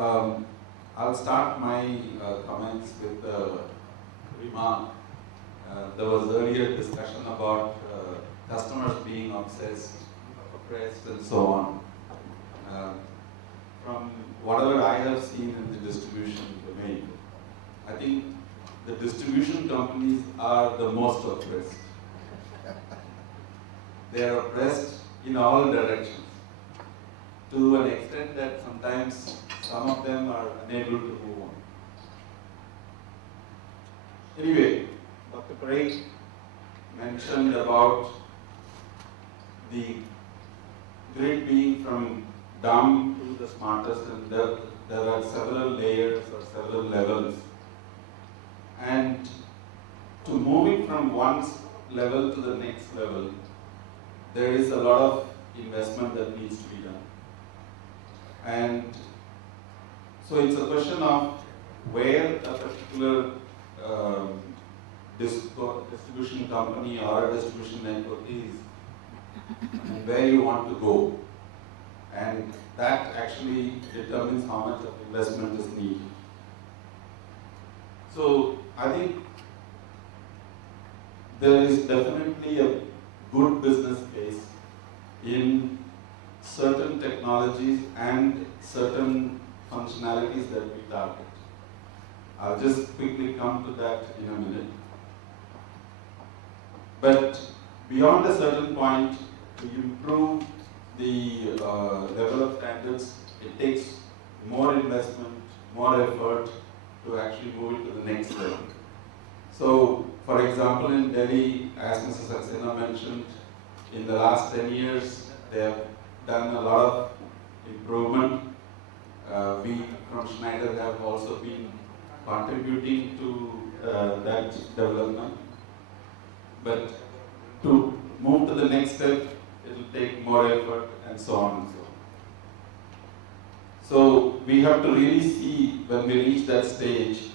Um, I'll start my comments with a remark. There was earlier discussion about customers being obsessed, oppressed, and so on. From whatever I have seen in the distribution domain, I think the distribution companies are the most oppressed. They are oppressed in all directions, to an extent that sometimes some of them are unable to move on. Anyway, Dr. Parekh mentioned about the grid being from dumb to the smartest, and there are several layers or several levels. And to moving from one level to the next level, there is a lot of investment that needs to be done. And so it's a question of where a particular distribution company or a distribution network is and where you want to go. And that actually determines how much of investment is needed. So I think there is definitely a good business case in certain technologies and certain functionalities that we target. I'll just quickly come to that in a minute. But beyond a certain point, to improve the level of standards, it takes more investment, more effort to actually move it to the next level. So, for example, in Delhi, as Mr. Saxena mentioned, in the last 10 years, they have done a lot of improvement. We from Schneider have also been contributing to that development. But to move to the next step, it will take more effort and so on and so on. So we have to really see when we reach that stage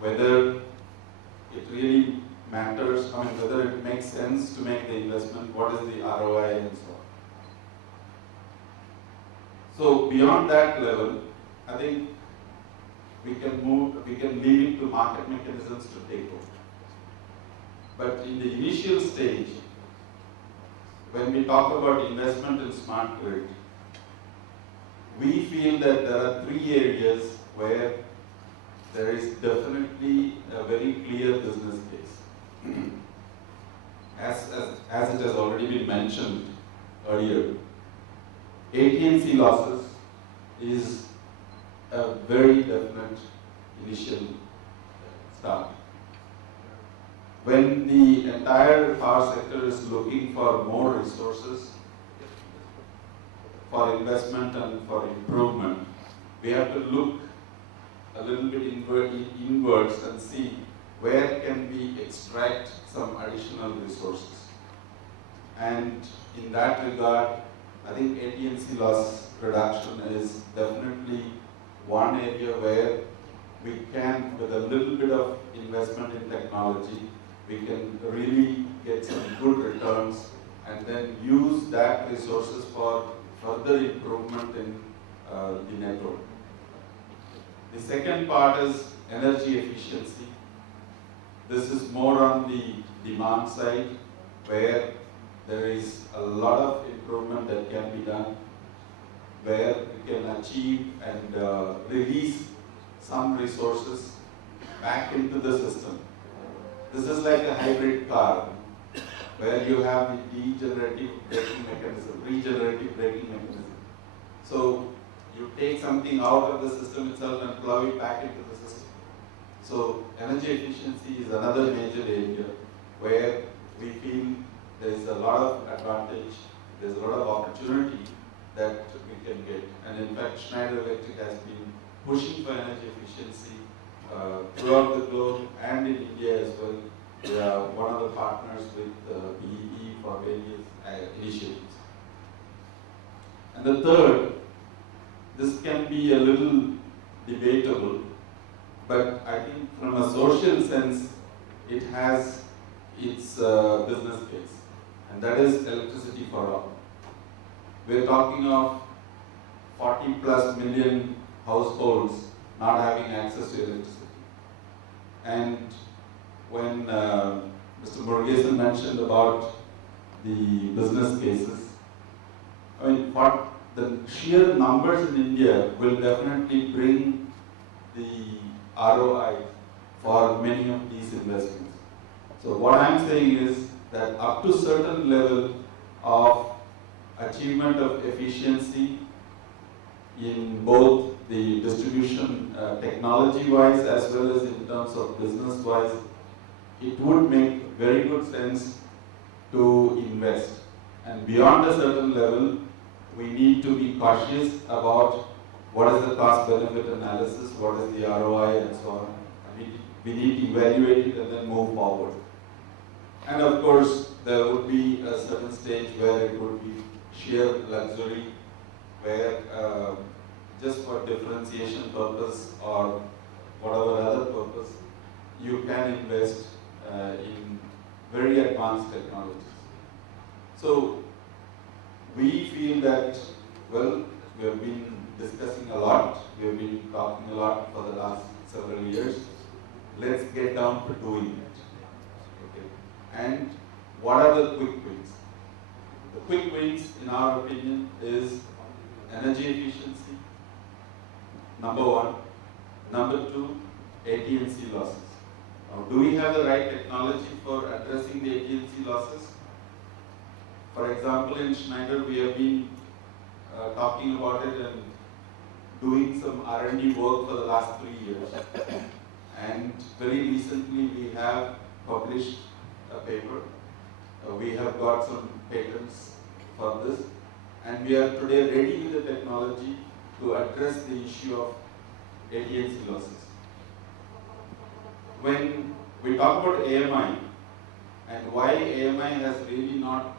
whether it really matters, whether it makes sense to make the investment, what is the ROI and so on. So beyond that level, I think we can leave it to market mechanisms to take over. But in the initial stage, when we talk about investment in smart grid, we feel that there are three areas where there is definitely a very clear business case. As it has already been mentioned earlier, AT&C losses is a very definite initial start. When the entire power sector is looking for more resources for investment and for improvement, we have to look a little bit inwards and see where can we extract some additional resources. And in that regard, I think AT&C loss reduction is definitely one area where we can, with a little bit of investment in technology, we can really get some good returns and then use that resources for further improvement in the network. The second part is energy efficiency. This is more on the demand side, where there is a lot of improvement that can be done, where we can achieve and release some resources back into the system. This is like a hybrid car, where you have the degenerative braking mechanism, regenerative braking mechanism. So you take something out of the system itself and plow it back into the system. So energy efficiency is another major area where we feel there is a lot of advantage, there is a lot of opportunity that we can get. And in fact, Schneider Electric has been pushing for energy efficiency throughout the globe and in India as well. We are one of the partners with BEE for various initiatives. And the third, this can be a little debatable, but I think from a social sense, it has its business case, and that is electricity for all. We're talking of 40+ million households not having access to electricity. And when Mr. Murugesan mentioned about the business cases, I mean, what the sheer numbers in India will definitely bring the ROI for many of these investments. So what I'm saying is that up to certain level of achievement of efficiency in both the distribution technology-wise as well as in terms of business-wise, it would make very good sense to invest. And beyond a certain level, we need to be cautious about what is the cost-benefit analysis, what is the ROI, and so on. We need to evaluate it and then move forward. And of course, there would be a certain stage where it would be sheer luxury, where just for differentiation purpose or whatever other purpose, you can invest in very advanced technologies. So we feel that, well, we have been discussing a lot, we have been talking a lot for the last several years. Let's get down to doing it. Okay. And what are the quick wins? The quick wins, in our opinion, is energy efficiency, number one. Number two, AT&C losses. Now, do we have the right technology for addressing the AT&C losses? For example, in Schneider, we have been talking about it and doing some R&D work for the last 3 years. And very recently, we have published a paper. We have got some patents for this. And we are today ready with the technology to address the issue of AT&C losses. When we talk about AMI and why AMI has really not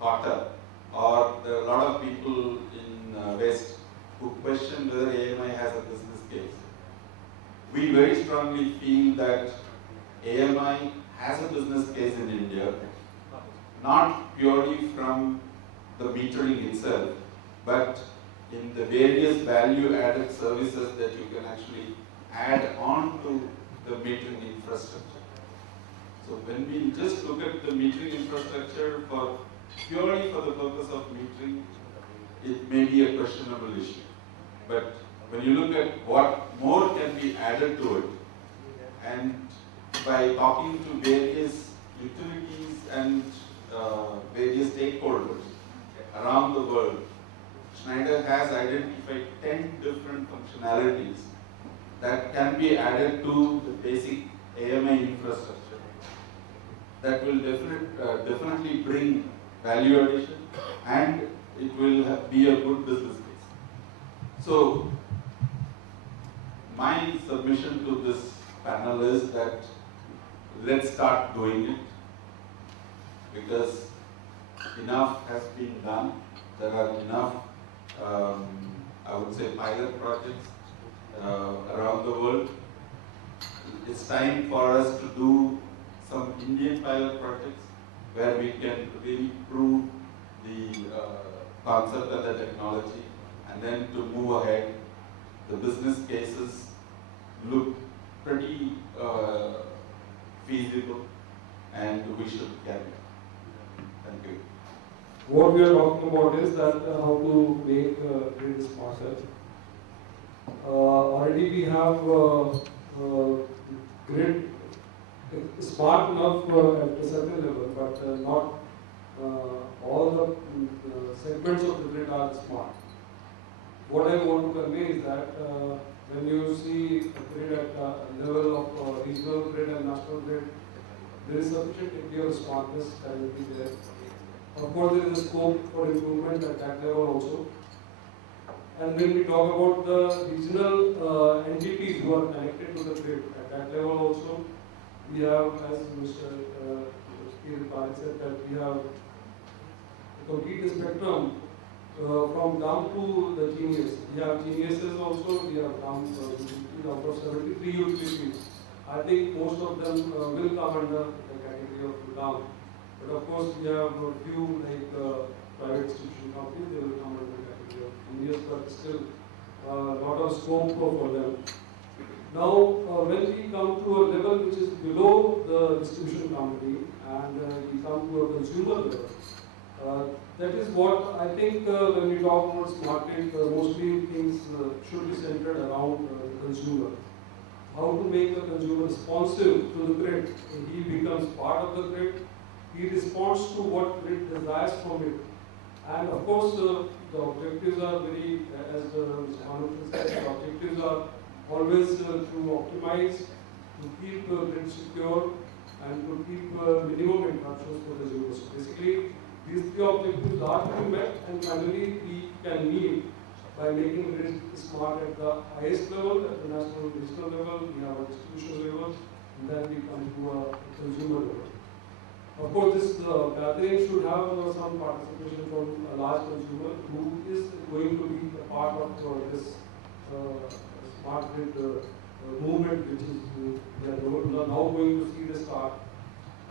caught up, or there are a lot of people in West who question whether AMI has a business case. We very strongly feel that AMI has a business case in India, not purely from the metering itself, but in the various value-added services that you can actually add on to the metering infrastructure. So when we just look at the metering infrastructure purely for the purpose of metering, it may be a questionable issue. But when you look at what more can be added to it, and by talking to various utilities and various stakeholders around the world, Schneider has identified 10 different functionalities that can be added to the basic AMI infrastructure that will definitely bring value addition, and it will be a good business case. So my submission to this panel is that let's start doing it, because enough has been done. There are enough, I would say, pilot projects around the world. It's time for us to do some Indian pilot projects where we can really prove the concept and the technology, and then to move ahead. The business cases look pretty feasible, and we should carry it. Thank you. What we are talking about is that how to make grid smarter. Already we have grid smart enough at a certain level, but not all the segments of the grid are smart. What I want to convey is that when you see a grid at a level of regional grid and national grid, there is sufficient degree of smartness that will be there. Of course, there is a scope for improvement at that level also. And when we talk about the regional entities who are connected to the grid, at that level also, we have, as Mr. Pari said, that we have a complete spectrum from down to the genius. We have geniuses also, we have down out of 73 utilities. I think most of them will come under the category of down. But of course, we have a few like private institution companies, they will come under the category of genius, but still lot of scope for them. Now, when we come to a level which is below the distribution company and we come to a consumer level, that is what I think when we talk about smart grid, mostly things should be centered around the consumer. How to make a consumer responsive to the grid. He becomes part of the grid. He responds to what grid desires from it. And of course, the objectives are very, as Mr. Anup said, the objectives are always to optimize, to keep grid secure, and to keep minimum interruptions for the users. So basically, these three objectives are to be met, and finally, we can meet by making grid smart at the highest level, at the national and regional level. We have a distribution level, and then we come to a consumer level. Of course, this gathering should have some participation from a large consumer who is going to be a part of this smart grid movement, which is we are now going to see the start,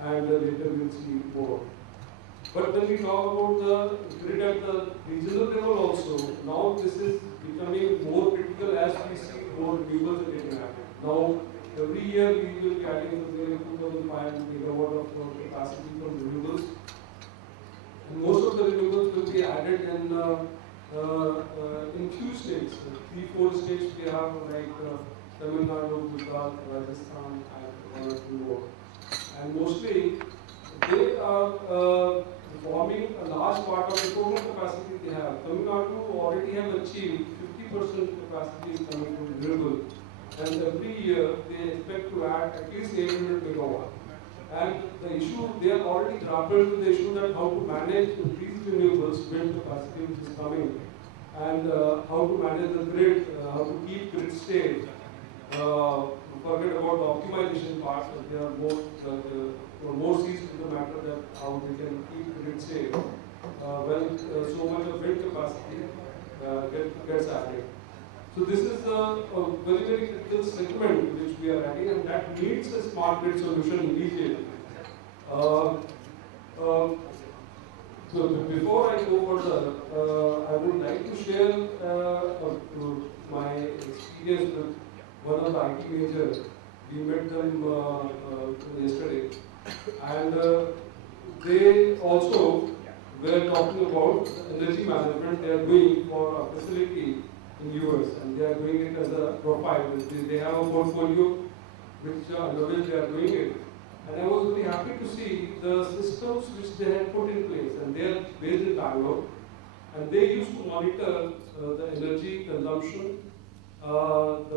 and later we will see more. But when we talk about the grid at the regional level also, now this is becoming more critical as we see more renewables are getting added. Now, every year we will be adding nearly 2,500 megawatt of capacity from renewables. And most of the renewables will be added in few states. 3-4 states we have like Tamil Nadu, Gujarat, Rajasthan, and 1 or 2 more. And mostly they are forming a large part of the total capacity they have. Tamil Nadu already have achieved 50% capacity is coming from renewable. And every year they expect to add at least 800 megawatt. And the issue, they are already grappled with the issue that how to manage these renewables, wind capacity which is coming, and how to manage the grid, how to keep grid state. Forget about the optimization part, they are more seized with the matter that how they can keep grid state when so much of wind capacity gets added. So this is a very, very critical segment which we are adding, and that needs a smart grid solution immediately. So before I go further, I would like to share my experience with one of the IT majors. We met them yesterday, and they also were talking about the energy management they are doing for a facility in US, and they are doing it as a profile. They have a portfolio which they are doing it. And I was very happy to see the systems which they had put in place, and they are based in Bangalore, and they used to monitor the energy consumption, and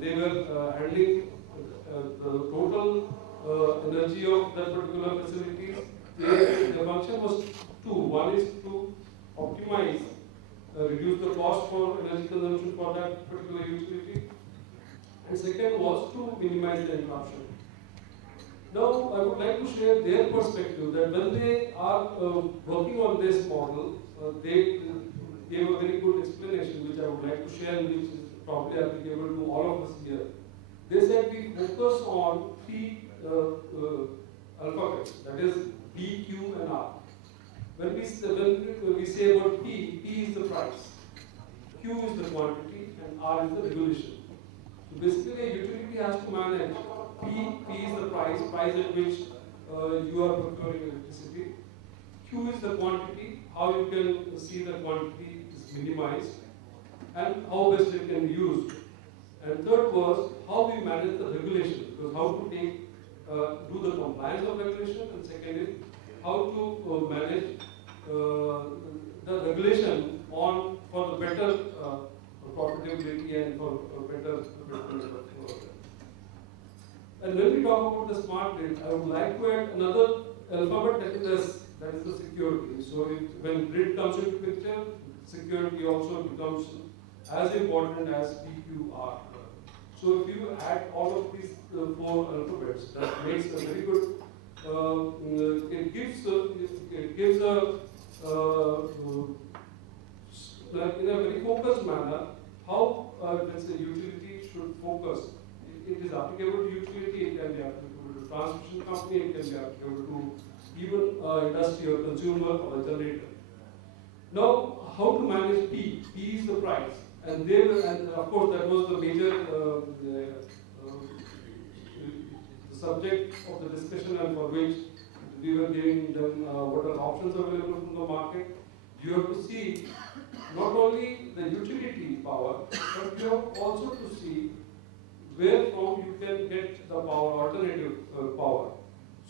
they were handling the total energy of that particular facility. The function was two. One is to optimize, reduce the cost for energy consumption for that particular utility, and second was to minimize the interruption. Now, I would like to share their perspective that when they are working on this model, they gave a very good explanation which I would like to share, which is probably applicable to all of us here. They said we focus on three alphabets, that is P, Q, and R. When we say about P, P is the price, Q is the quantity, and R is the regulation. So basically, a utility has to manage P is the price at which you are procuring electricity. Q is the quantity, how you can see the quantity is minimized, and how best it can be used. And third was how we manage the regulation, because how to take do the compliance of regulation, and second is how to manage the regulation on for the better profitability and for better. And when we talk about the smart grid, I would like to add another alphabet that is the security. So when grid comes into picture, security also becomes as important as PQR. So if you add all of these four alphabets, that makes a very good. It gives a like in a very focused manner how let's say utility should focus. It is applicable to utility, it can be applicable to transmission company, it can be applicable to even industry or consumer or a generator. Now, how to manage P? P is the price, and they will, and of course that was the major the subject of the discussion, and for which we were giving them what are the options available from the market. You have to see not only the utility power, but you have also to see where from you can get the power, alternative power.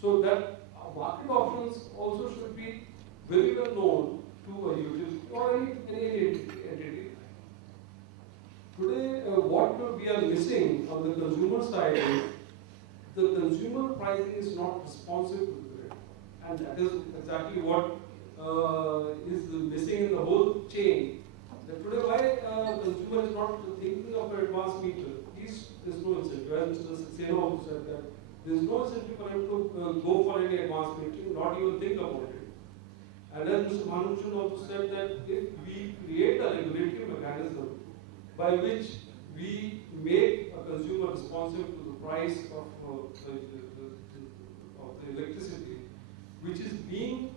So that market options also should be very well known to a utility or any entity. Today, what we are missing on the consumer side is the consumer pricing is not responsive to the grid, and that is exactly what is missing in the whole chain. That today, why consumer is not thinking of an advanced meter? There's no incentive. As Mr. Saxena said that there's no incentive for him to go for any advanced metering, not even think about it. And as Mr. Bhanuchan also said that if we create a regulatory mechanism by which we make a consumer responsive to the price of the electricity, which is being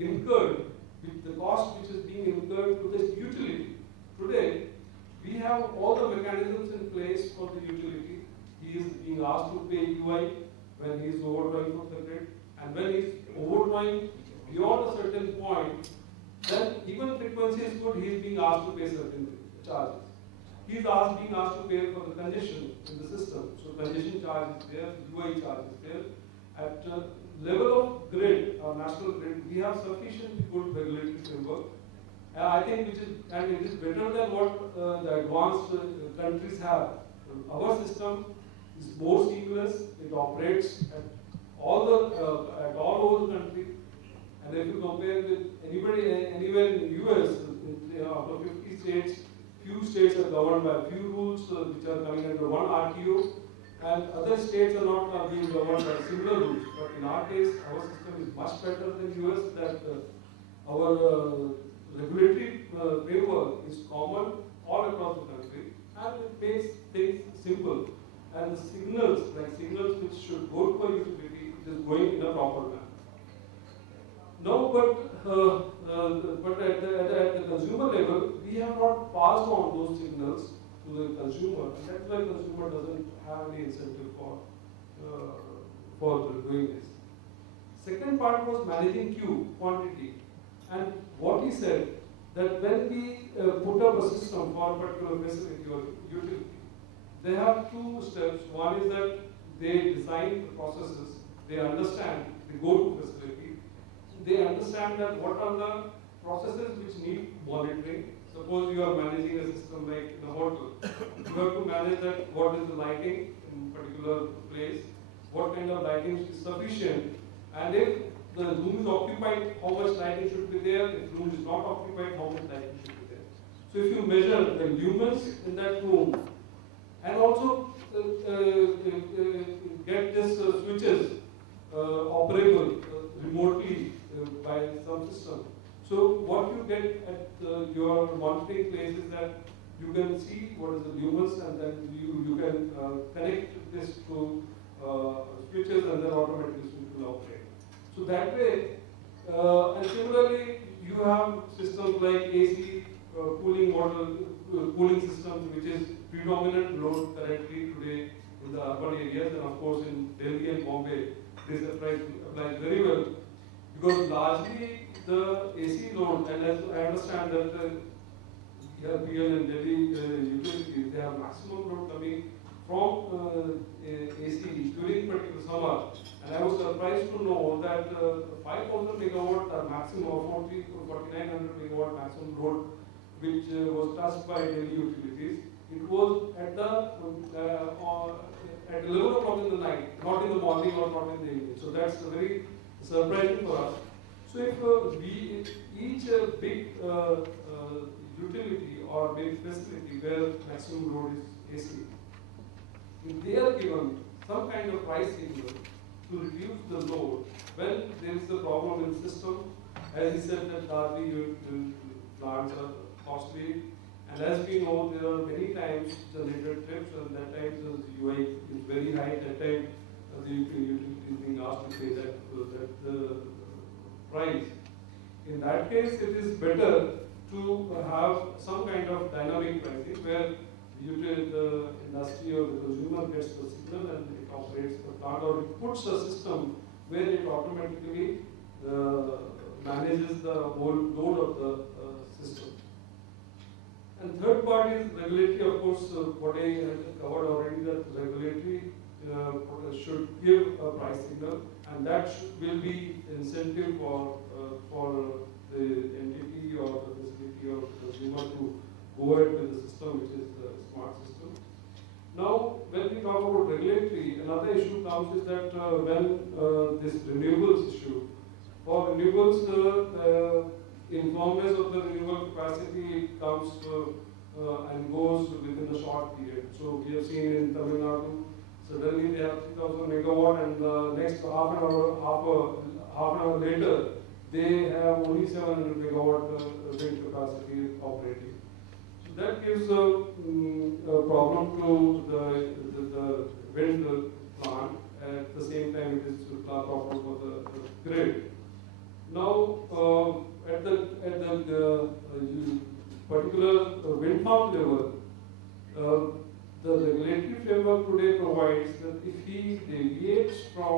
incurred, with the cost which is being incurred to the utility. Today, we have all the mechanisms in place for the utility. He is being asked to pay UI when he is overdrawing from the grid, and when he is overdrawing beyond a certain point, then even frequency is good, he is being asked to pay certain charges. He is being asked to pay for the congestion in the system. So congestion charge is there, UI charge is there. At level of grid, or national grid, we have sufficient good regulatory framework. I think it is better than what the advanced countries have. Our system is more seamless. It operates at all over the country. And if you compare with anywhere in the US, out of 50 states, few states are governed by few rules which are coming under one RTO, and other states are not being governed by similar rules. But in our case, our system is much better than US. That our regulatory framework is common all across the country, and it makes things simple. And the signals, like signals which should go to a utility, it is going in a proper manner. No, but at the consumer level, we have not passed on those signals to the consumer, and that's why consumer doesn't have any incentive for doing this. Second part was managing Q, quantity. And what he said, that when we put up a system for a particular facility or utility, they have two steps. One is that they design the processes, they understand, they go to facility, they understand that what are the processes which need monitoring. Suppose you are managing a system like in a hotel, you have to manage that what is the lighting in a particular place, what kind of lighting is sufficient, and if the room is occupied, how much lighting should be there, if the room is not occupied, how much lighting should be there. So if you measure the lumens in that room, and also get this switches operable remotely by some system. So what you get at your monitoring place is that you can see what is the lumens, and then you can connect this to switches, and then automatically switch will operate. So that way, and similarly, you have systems like AC cooling model, cooling systems, which is predominant load currently today in the urban areas, and of course in Delhi and Bombay, this applies very well, because largely the AC load, and as I understand that PL and Delhi utilities, they have maximum load coming from AC during particular summer. And I was surprised to know that 5,000 megawatt are maximum, or 4,900 megawatt maximum load, which was touched by Delhi utilities. It was at the 11 o'clock in the night, not in the morning or not in the evening. So that's very surprising for us. So if each big utility or big facility where maximum load is AC, if they are given some kind of price signal to reduce the load when there is a problem in the system, as he said that largely plants are costly, and as we know, there are many times generator trips, and that time the UI is very high. That time the utility is being asked to pay that price. In that case, it is better to have some kind of dynamic pricing where the industry or the consumer gets the signal and it operates the plant, or it puts a system where it automatically manages the whole load of the system. And third part is regulatory. Of course, what I had covered already, that regulatory should give a price signal, and that will be incentive for the entity or the facility or the consumer to go ahead with the system, which is the smart system. Now, when we talk about regulatory, another issue comes is that when this renewables issue, for renewables, in firmness of the renewable capacity, it comes and goes within a short period. So we have seen in Tamil Nadu, suddenly they have 3,000 megawatt, and the next half an hour later, they have only 700 megawatt wind capacity operating. So that gives a problem to the wind plant. At the same time, it is a problem for the grid. Now, at the particular wind farm level, the regulatory framework today provides that if he deviates from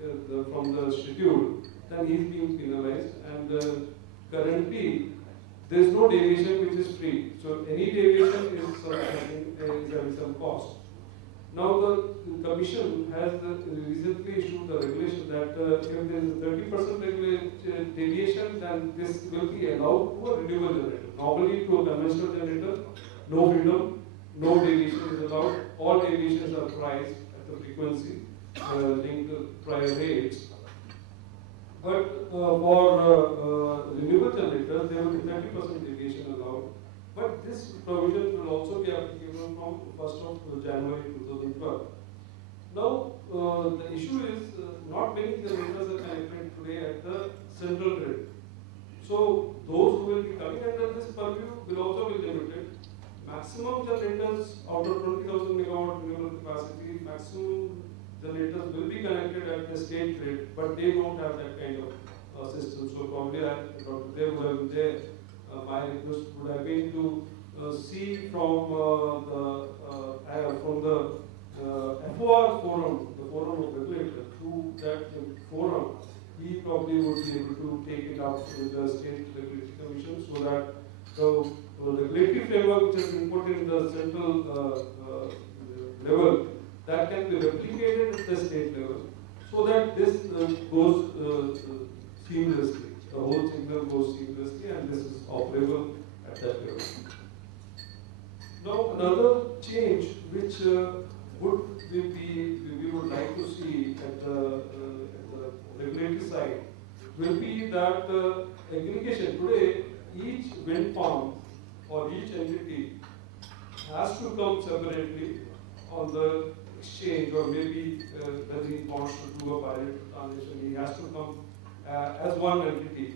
the schedule, then he is being penalized. And currently, there is no deviation which is free. So any deviation is having some cost. Now the Commission has recently issued the regulation that if there is a 30% deviation, then this will be allowed to a renewable generator. Normally to a conventional generator, no freedom, no deviation is allowed. All deviations are priced at the frequency linked to prior rates. But for renewable generators, there will be 30% deviation allowed. But this provision will also be applicable from 1st of January 2012. Now, the issue is not many generators are connected today at the central grid. So, those who will be coming under this purview will also be limited. Maximum generators out of 20,000 megawatt renewable capacity, maximum generators will be connected at the state grid, but they don't have that kind of system. So, probably Dr. Dev would have been there. My request would have been to see from the FOR forum, the forum of regulators, through that forum, we probably would be able to take it up with the state regulatory commission, so that the regulatory framework which has been put in the central level, that can be replicated at the state level, so that this goes seamlessly. The whole signal goes seamlessly, and this is operable at that level. Now, another change which we would like to see at the regulatory side will be that aggregation. Today, each wind farm or each entity has to come separately on the exchange, or maybe when he wants to do a pilot transaction, he has to come as one entity,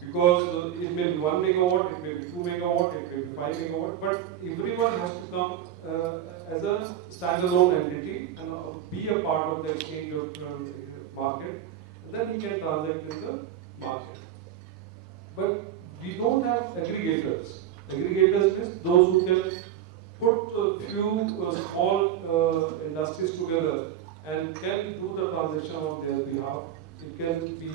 because it may be 1 megawatt, it may be 2 megawatt, it may be 5 megawatt, but everyone has to come as a standalone entity and be a part of the exchange of market, and then he can transact in the market. But we don't have aggregators. Aggregators means those who can put a few small industries together and can do the transaction on their behalf. It can be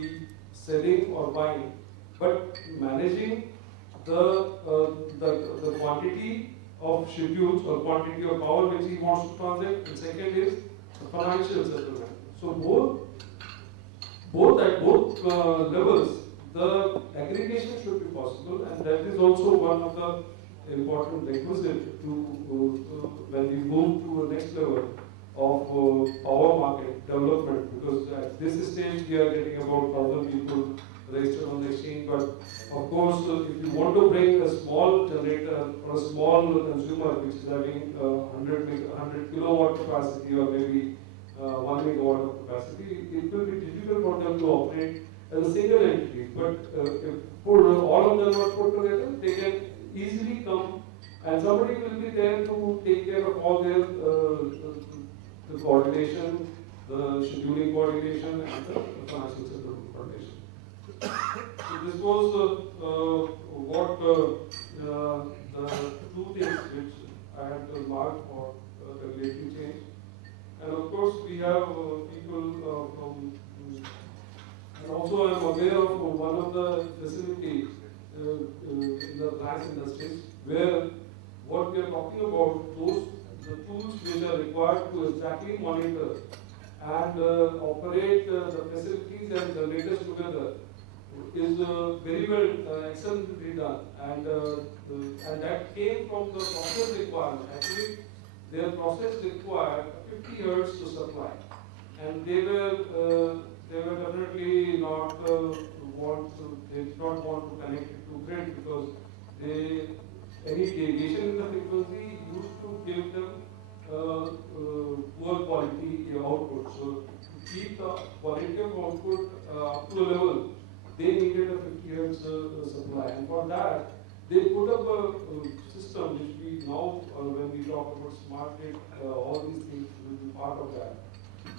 selling or buying, but managing the quantity of schedules or quantity of power which he wants to transact. And second is the financial settlement. So at both levels, the aggregation should be possible, and that is also one of the important requisite to when we move to the next level of power market development, because at this stage we are getting about 1,000 people registered on the exchange. But of course, if you want to bring a small generator or a small consumer which is having 100 kilowatt capacity or maybe 1 megawatt of capacity, it will be difficult for them to operate as a single entity. But if all of them are put together, they can easily come, and somebody will be there to take care of all their the coordination, the scheduling coordination, and the financial settlement coordination. So this was what the two things which I had marked for regulatory change. And of course, we have people from, and also I am aware of one of the facilities in the glass industries where what we are talking about, those the tools which are required to exactly monitor and operate the facilities and generators together is very well excellently done, and that came from the process requirement. Actually, their process required 50 hertz to supply, and they were definitely not they did not want to connect it to grid because they any deviation in the frequency used to give them poor quality output. So to keep the quality of output up to a level, they needed a 50 hertz supply, and for that they put up a system which we now, when we talk about smart grid, all these things will be part of that.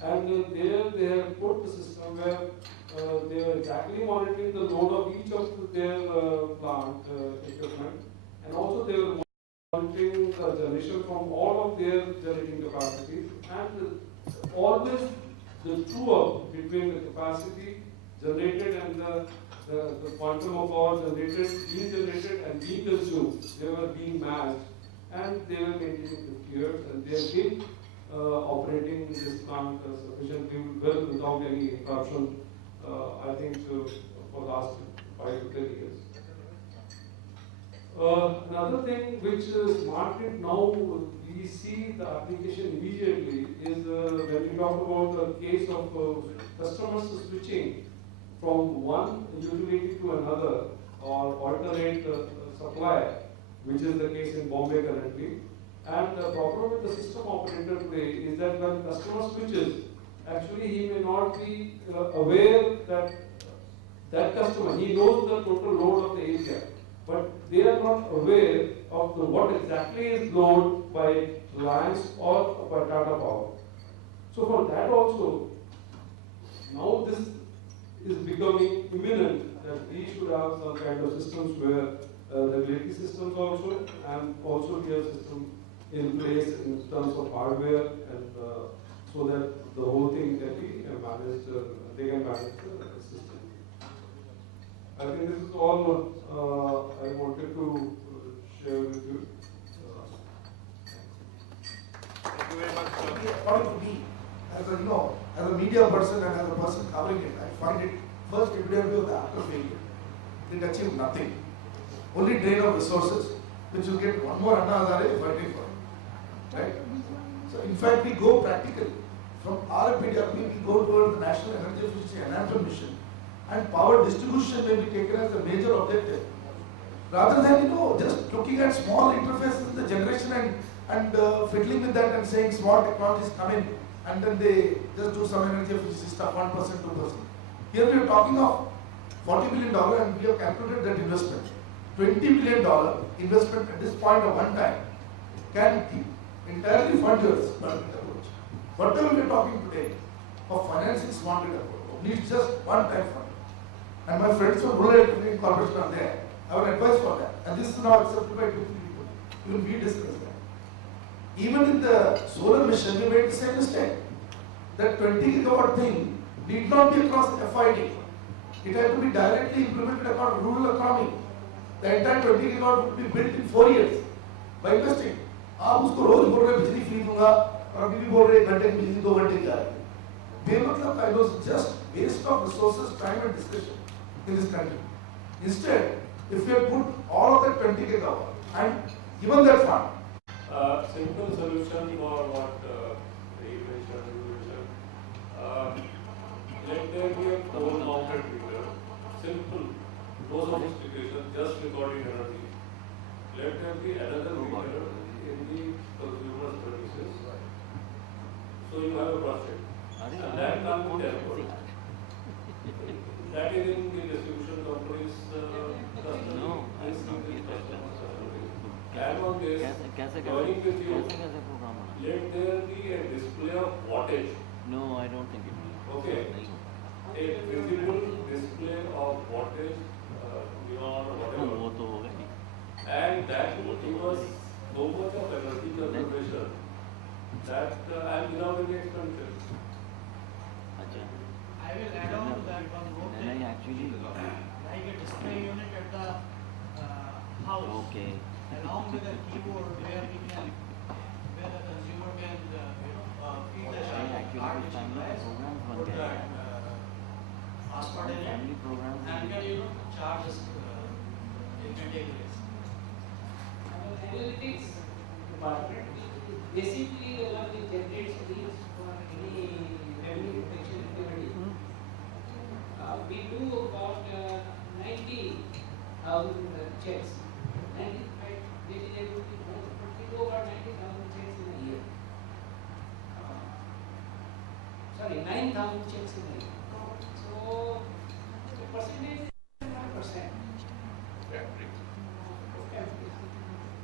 And there they have put the system where they are exactly monitoring the load of each of their plant equipment, and also they were monitoring the generation from all of their generating capacities, and always the true up between the capacity generated and the quantum of power generated, being generated and being consumed, they were being matched, and they were maintaining 50 hertz, and they have been operating this plant sufficiently well without any interruption, I think, for the last 5 to 10 years. Another thing which smart grid now we see the application immediately is when we talk about the case of customers switching from one utility to another or alternate supplier, which is the case in Bombay currently. And the problem with the system operator today is that when customer switches, actually he may not be aware that that customer, he knows the total load of the area, but they are not aware of what exactly is load by Reliance or by Tata Power. So for that also, now this is becoming imminent that we should have some kind of systems where regulatory systems also, and also their system in place in terms of hardware, and so that the whole thing can be managed, they can manage the system. I think this is all I wanted to share with you. Thank you very much, sir. According to me, as a media person and as a person covering it, I find it first evidently of the after failure. It achieved nothing. Only drain of resources, which will get one more Anna Hazare fighting for it. Right? So in fact, we go practically. From RFPDRP, we go towards the National Energy Efficiency Enhancement Mission, and power distribution may be taken as a major objective. Rather than, just looking at small interfaces in the generation and fiddling with that and saying small technologies come in and then they just do some energy efficiency stuff, 1%, 2%. Here we are talking of $40 billion and we have calculated that investment. $20 billion investment at this point of one time can entirely fund your smart grid approach. Whatever we are talking today of financing smart grid approach needs just one-time fund. And my friends from Rural Electricity Corporation are there. I have an advice for that. And this is now accepted by 2-3 people. Even we discussed that. Even in the solar mission, we made the same mistake. That 20 gigawatt thing need not be across FID. It had to be directly implemented across rural economy. The entire 20 gigawatt would be built in 4 years by investing. आप उसको रोज बोल रहे बिजली free दूंगा और अभी भी बोल रहे 1 घंटे की बिजली 2 घंटे की आ रही है. बेमतलब का, it was just waste of resources, time and discussion in this country. Instead, if we had put all of that 20 gigawatt and given that fund. Simple solution for what he mentioned. Let there be a pole-mounted meter. Simple, no sophistication, just recording energy. Let there be another meter in the consumer's premises. So you have a project. And that comes with temple. That is in the distribution company's custody. This is the customer's custody. And on this, joining with you, let there be a display of wattage. No, I don't think it will. Okay. a visible display of wattage, neon or whatever. वो तो होगा ही. And that will give us so much of energy conservation that and without any expenditure. अच्छा. I will add on to that one more Then thing, I actually. like a display unit at the house, Okay. along with a keyboard where we can, where the consumer can, feed the I actually card कुछ which family applies, programs put बनते that हैं. password in it, Family programs. and can, charge us, in a day basis. Our analytics department is basically the one that generates leads for any revenue detection activity. We do about 90,000 checks. 95, this is a good thing, but we do about 90,000 checks in a year. Sorry, 9,000 checks in a year. So the percentage is 1%.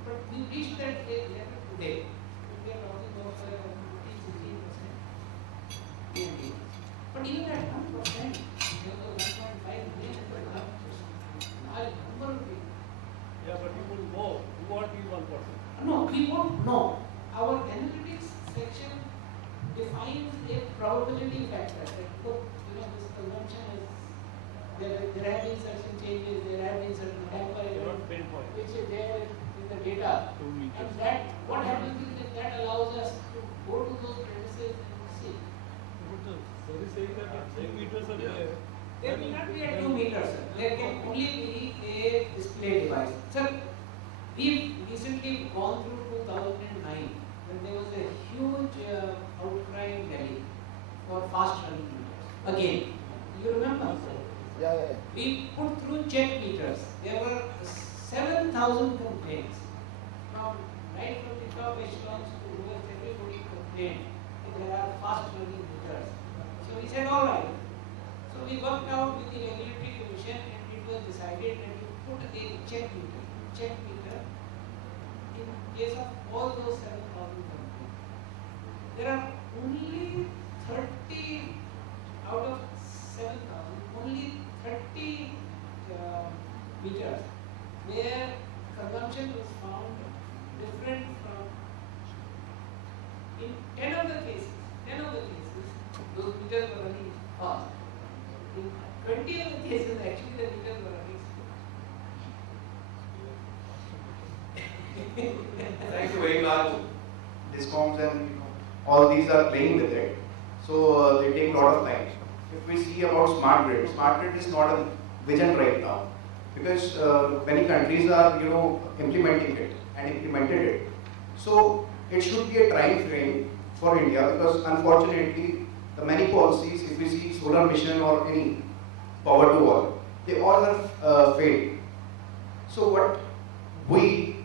But we reached that level today. We are talking of 15-16%. But even at 1%, you know, 1.5 million, large number of people. Yeah, but you will know. You won't be 1%. No, we won't know. Our analytics section defines a probability factor that look, this consumption is there have been certain changes, there have been certain hamper Pinpoint. which is there in the data. 2 meters. And that what happens is that allows us to go to those premises and see. So we say that 3 meters are there. There will not be a 2 meters, sir. There can only be a display device. Sir, we've recently gone through 2009 when there was a huge outcry in Delhi for fast running meters. Again, you remember? Yeah. We put through check meters. There were 7,000 complaints. Right from the top echelons to lowest, everybody complained that there are fast running meters. So we said, all right. So we worked out with the regulatory commission and it was decided that we put a check meter in case of all those 7,000 complaints. There are only 30 out of 7,000, only 30 meters where consumption was found different from, in 10 of the cases, those meters were running fast. In 20 of the cases, actually the meters were running slow. Thank you very much. Discoms and all these are playing with it, so they take a lot of time. If we see about smart grid is not a vision right now because many countries are implementing it and implemented it. So it should be a time frame for India because unfortunately the many policies, if we see solar mission or any power to all, they all have failed. So what we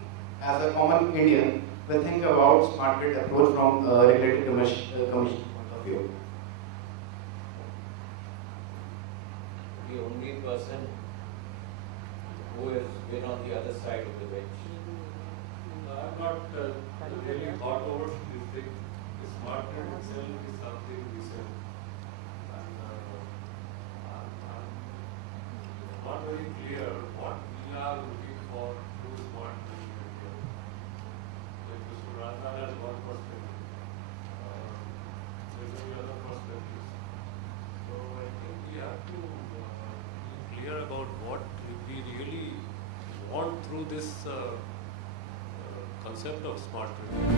as a common Indian will think about smart grid approach from regulatory commission point of view. The only person who has been on the other side of the bench. I've not really thought over this thing. The smart grid itself is something recent. And I'm not very clear what we are looking for through smart grid in India. Like Mr. Rangan has one perspective. There's many other perspectives. So I think we have to be clear about what we really want through this concept of smart grid.